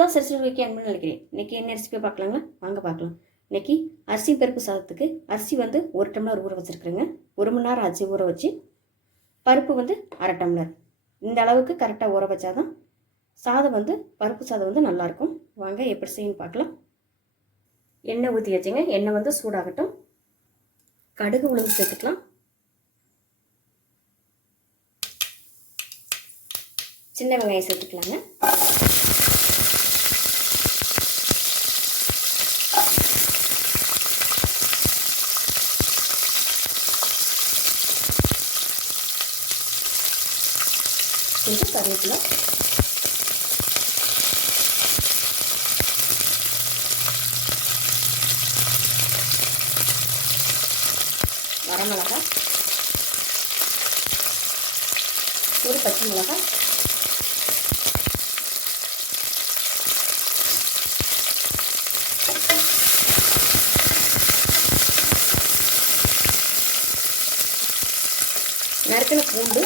தான் சரி அன்பு நினைக்கிறேன். இன்றைக்கி என்ன ரெசிபி பார்க்கலாங்களா வாங்க பார்க்கலாம். இன்றைக்கி அரிசி பருப்பு சாதத்துக்கு அரிசி வந்து ஒரு டம்ளர் ஊற வச்சுருக்குறேங்க. ஒரு மணி நேரம் அரிசி ஊற வச்சு பருப்பு வந்து அரை டம்ளர். இந்த அளவுக்கு கரெக்டாக ஊற வச்சாதான் சாதம் வந்து பருப்பு சாதம் வந்து நல்லாயிருக்கும். வாங்க எப்படி செய்யணும் பார்க்கலாம். எண்ணெய் ஊற்றி வச்சுங்க எண்ணெய் வந்து சூடாகட்டும். கடுகு உளுந்து சேர்த்துக்கலாம். சின்ன வெங்காயம் சேர்த்துக்கலாங்க. கொஞ்சம் கருவேப்பிலை. வரமிளகா ஒரு பச்சை மிளகாய். நறுக்கின பூண்டு.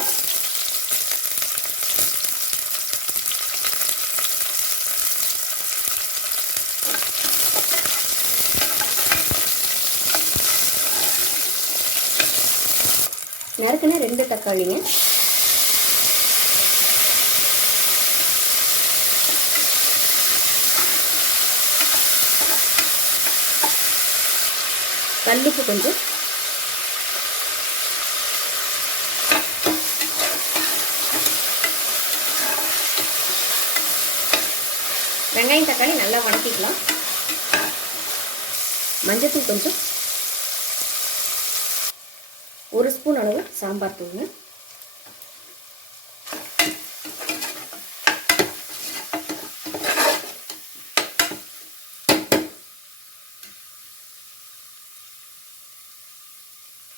நறுக்குன ரெண்டு தக்காளிங்க. கல்லுப்பு கொஞ்சம். வெங்காயம் தக்காளி நல்லா வதக்கிக்கலாம் மஞ்சத்தூள் கொஞ்சம். ஒரு ஸ்பூன் அளவு சாம்பார் தூள்.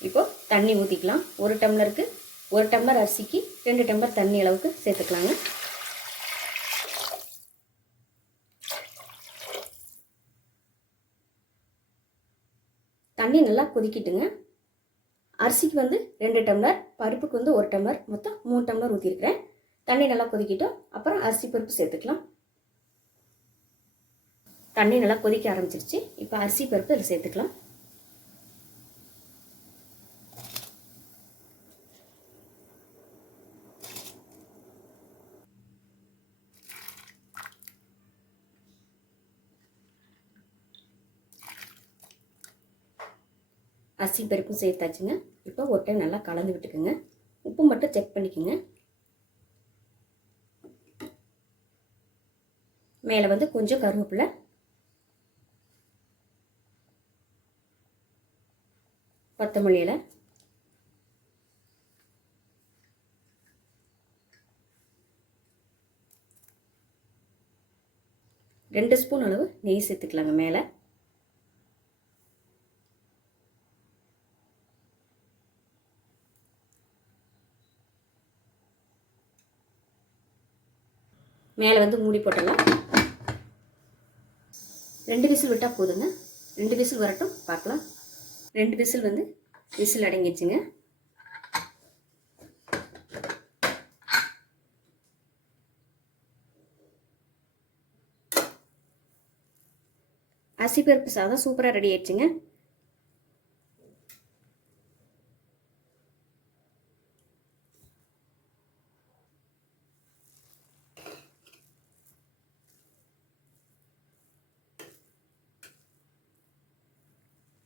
இப்போ தண்ணி ஊற்றிக்கலாம் ஒரு டம்ளருக்கு ஒரு டம்ளர் அரிசிக்கு ரெண்டு டம்ளர் தண்ணி அளவுக்கு சேர்த்துக்கலாங்க. தண்ணி நல்லா கொதிக்கிட்டுங்க. அரிசிக்கு வந்து ரெண்டு டம்ளர் பருப்புக்கு வந்து ஒரு டம்ளர் மொத்தம் மூணு டம்ளர் ஊற்றிருக்கிறேன் தண்ணி நல்லா கொதிக்கிட்டோம். அப்புறம் அரிசி பருப்பு சேர்த்துக்கலாம். தண்ணி நல்லா கொதிக்க ஆரம்பிச்சிருச்சு. இப்போ அரிசி பருப்பு அதில் சேர்த்துக்கலாம். அரிசி பருப்பும் சேர்த்தாச்சுங்க. இப்போ ஒரு டைம் நல்லா கலந்து விட்டுக்குங்க. உப்பு மட்டும் செக் பண்ணிக்கோங்க. மேலே வந்து கொஞ்சம் கருவேப்பிலை. கொத்தமல்லி இலை. ரெண்டு ஸ்பூன் அளவு நெய் சேர்த்துக்கலாங்க மேலே. மேலே வந்து மூடி போட்டுடலாம். ரெண்டு விசில் விட்டால் போதுங்க. ரெண்டு விசில் வரட்டும் பார்க்கலாம். ரெண்டு விசில் வந்து விசில் அடங்கிடுச்சுங்க. அரிசிப்பருப்பு சாதம் சூப்பராக ரெடி ஆயிடுச்சுங்க.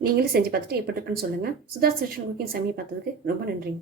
நீங்களும் செஞ்சு பார்த்துட்டு எப்படி இருக்குன்னு சொல்லுங்கள் சுதா செஷன் குக்கிங் சமையல் பார்த்ததுக்கு ரொம்ப நன்றி